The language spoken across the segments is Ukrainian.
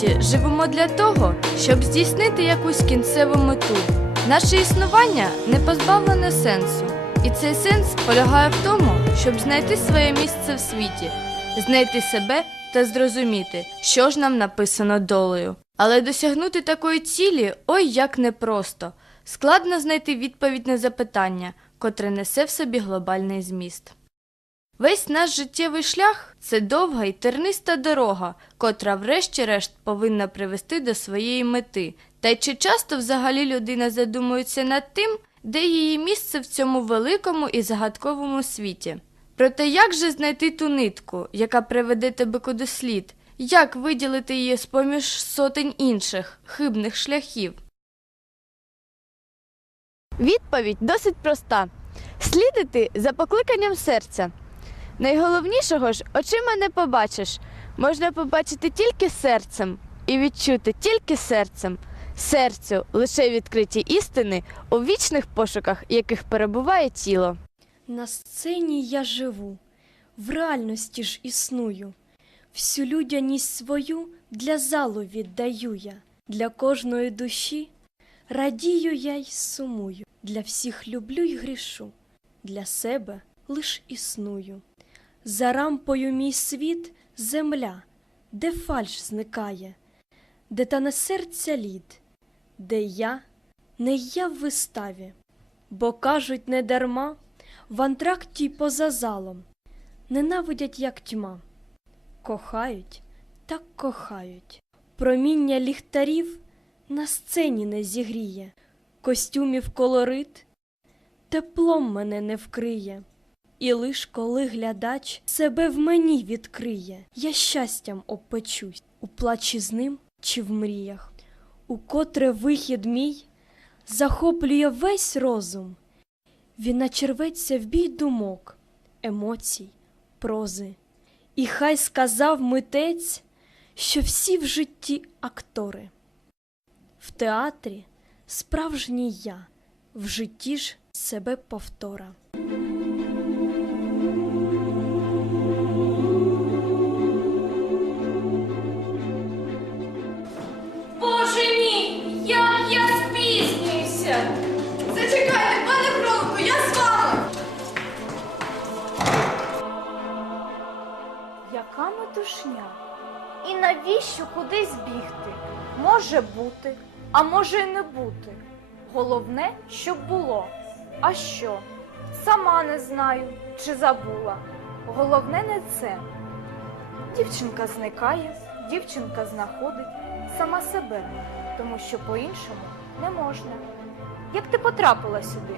світі живемо для того, щоб здійснити якусь кінцеву мету. Наше існування не позбавлене сенсу, і цей сенс полягає в тому, щоб знайти своє місце в світі, знайти себе та зрозуміти, що ж нам написано долею. Але досягнути такої цілі ой як непросто. Складно знайти відповідь на запитання, котре несе в собі глобальний зміст. Весь наш життєвий шлях це довга і терниста дорога, котра, врешті-решт, повинна привести до своєї мети. Та й чи часто взагалі людина задумується над тим, де її місце в цьому великому і загадковому світі? Проте як же знайти ту нитку, яка приведе тебе куди слід, як виділити її з поміж сотень інших хибних шляхів? Відповідь досить проста: слідити за покликанням серця. Найголовнішого ж очима не побачиш. Можна побачити тільки серцем і відчути тільки серцем, серцю лише відкриті істини у вічних пошуках, яких перебуває тіло. На сцені я живу, в реальності ж існую. Всю людяність свою для залу віддаю я, для кожної душі радію я й сумую. Для всіх люблю й грішу, для себе лиш існую. За рампою мій світ земля, де фальш зникає, де та на серця лід, де я не я в виставі, бо кажуть, не дарма в антракті поза залом, ненавидять, як тьма, кохають так кохають. Проміння ліхтарів на сцені не зігріє, костюмів колорит, теплом мене не вкриє. І лиш коли глядач себе в мені відкриє, я щастям опечусь у плачі з ним чи в мріях, у котре вихід мій захоплює весь розум, він начерветься в бій думок, емоцій, прози. І хай сказав митець, що всі в житті актори. В театрі справжній я, в житті ж себе повтора. яка метушня. І навіщо кудись бігти? Може бути, а може й не бути. Головне, щоб було. А що? Сама не знаю чи забула. Головне не це. Дівчинка зникає, дівчинка знаходить сама себе, тому що по-іншому не можна. Як ти потрапила сюди?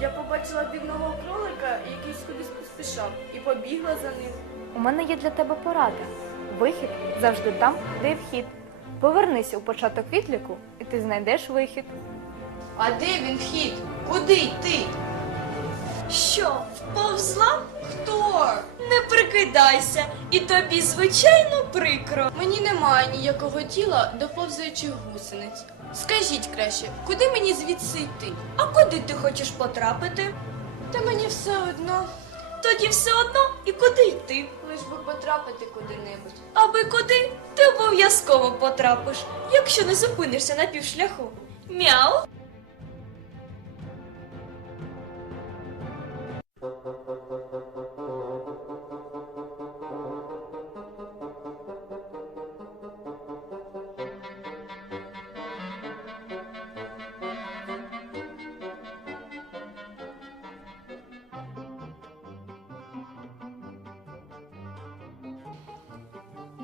Я побачила бідного кролика, який кудись поспішав, і побігла за ним у мене є для тебе порада. Вихід завжди там, де вхід. Повернися у початок відліку, і ти знайдеш вихід. А де він вхід? Куди йти? Що, вповзла? Хто? Не прикидайся, і тобі, звичайно, прикро. Мені немає ніякого тіла до повзаючих гусениць. Скажіть краще, куди мені звідси йти? А куди ти хочеш потрапити? Та мені все одно. Тоді все одно і куди йти. Лиш би потрапити куди-небудь. Аби куди, ти обов'язково потрапиш, якщо не зупинишся на півшляху. Мяу.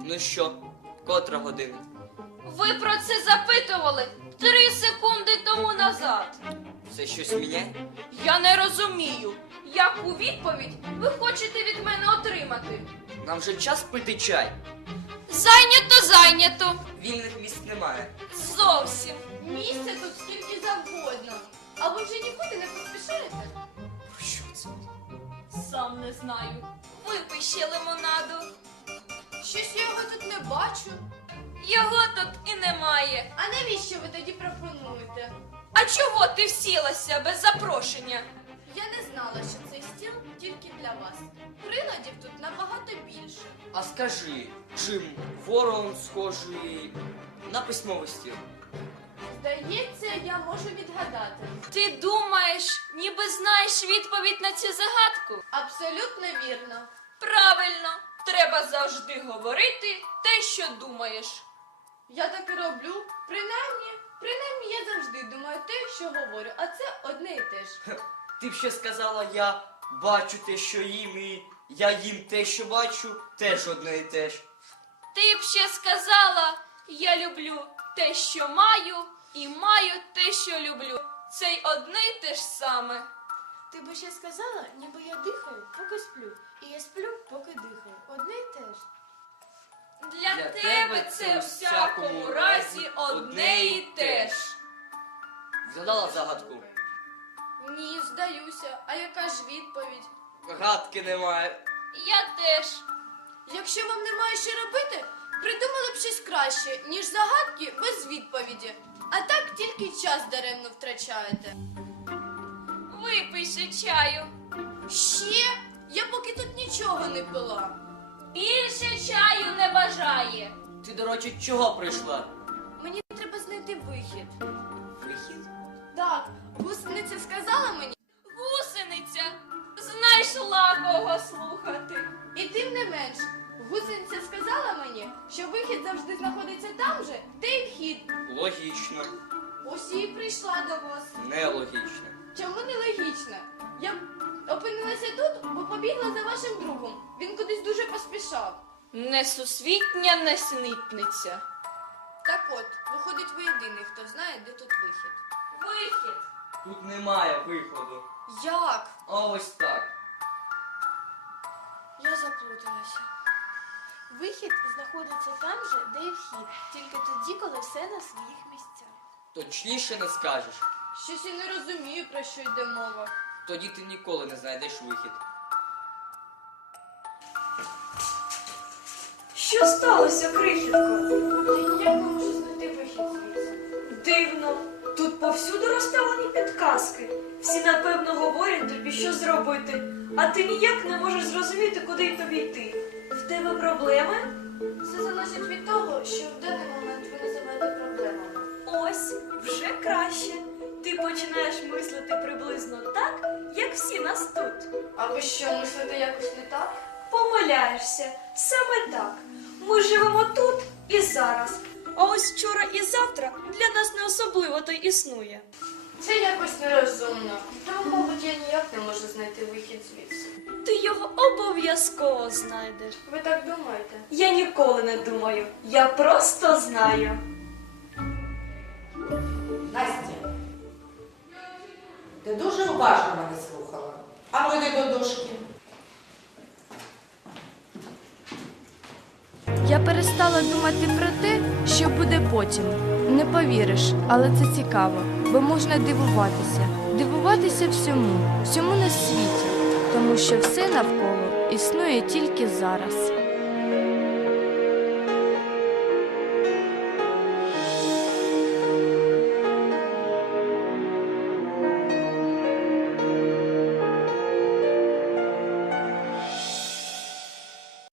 Ну що, котра година? Ви про це запитували три секунди тому назад. Це щось міняє? Я не розумію, яку відповідь ви хочете від мене отримати. Нам вже час пити чай. Зайнято, зайнято. Вільних місць немає. Зовсім місця тут скільки завгодно. А ви вже нікуди не поспішаєте? Про що це? Сам не знаю. Випий ще лимонаду. Щось я його тут не бачу. Його тут і немає. А навіщо ви тоді пропонуєте? А чого ти всілася без запрошення? Я не знала, що цей стіл тільки для вас. Приладів тут набагато більше. А скажи, чим ворон схожий на письмовий стіл? Здається, я можу відгадати. Ти думаєш, ніби знаєш відповідь на цю загадку? Абсолютно вірно. Правильно. Треба завжди говорити те, що думаєш. Я так і роблю. Принаймні, принаймні я завжди думаю те, що говорю, а це одне і те ж. Ти б ще сказала, я бачу те, що їм, і я їм те, що бачу, теж одне і те ж. Ти б ще сказала, я люблю те, що маю, і маю те, що люблю. Це й одне й те ж саме. Ти би ще сказала, ніби я дихаю, поки сплю. І я сплю, поки дихаю. Одне й те ж. Для, Для тебе це у всякому разі одне і те ж. Згадала загадку. Ні, здаюся. А яка ж відповідь? Гадки немає. Я теж. Якщо вам немає що робити, придумали б щось краще, ніж загадки без відповіді. А так тільки час даремно втрачаєте пише чаю. Ще я поки тут нічого не пила. Більше чаю не бажає. Ти, до речі, чого прийшла? Мені треба знайти вихід. Вихід? Так, гусениця сказала мені. Гусениця знайшла кого слухати. І тим не менш, гусениця сказала мені, що вихід завжди знаходиться там же, де й вхід. Логічно. Ось і прийшла до вас. Нелогічно. Чому нелогічно? Я опинилася тут, бо побігла за вашим другом. Він кудись дуже поспішав. Несусвітня неснитниця. Так от, виходить, ви єдиний, хто знає, де тут вихід. Вихід! Тут немає виходу. Як? А ось так. Я заплуталася. Вихід знаходиться там же, де і вхід, тільки тоді, коли все на своїх місцях. Точніше не скажеш. Щось я не розумію, про що йде мова. Тоді ти ніколи не знайдеш вихід. Що сталося, крихітко? Я не можу знайти вихід звідси. Дивно, тут повсюди розставлені підказки. Всі, напевно, говорять тобі, що зробити, а ти ніяк не можеш зрозуміти, куди тобі йти. В тебе проблеми? Все залежить від того, що в даний момент ви називаєте проблемами. Ось вже мислити приблизно так, як всі нас тут. Або що мислити якось не так? Помиляєшся, саме так. Ми живемо тут і зараз. А ось вчора і завтра для нас не особливо то існує. Це якось нерозумно. Та, мабуть, я ніяк не можу знайти вихід звідси. Ти його обов'язково знайдеш. Ви так думаєте? Я ніколи не думаю. Я просто знаю. Ти дуже уважно мене слухала. А ну йди до дошки. Я перестала думати про те, що буде потім. Не повіриш, але це цікаво, бо можна дивуватися, дивуватися всьому, всьому на світі, тому що все навколо існує тільки зараз.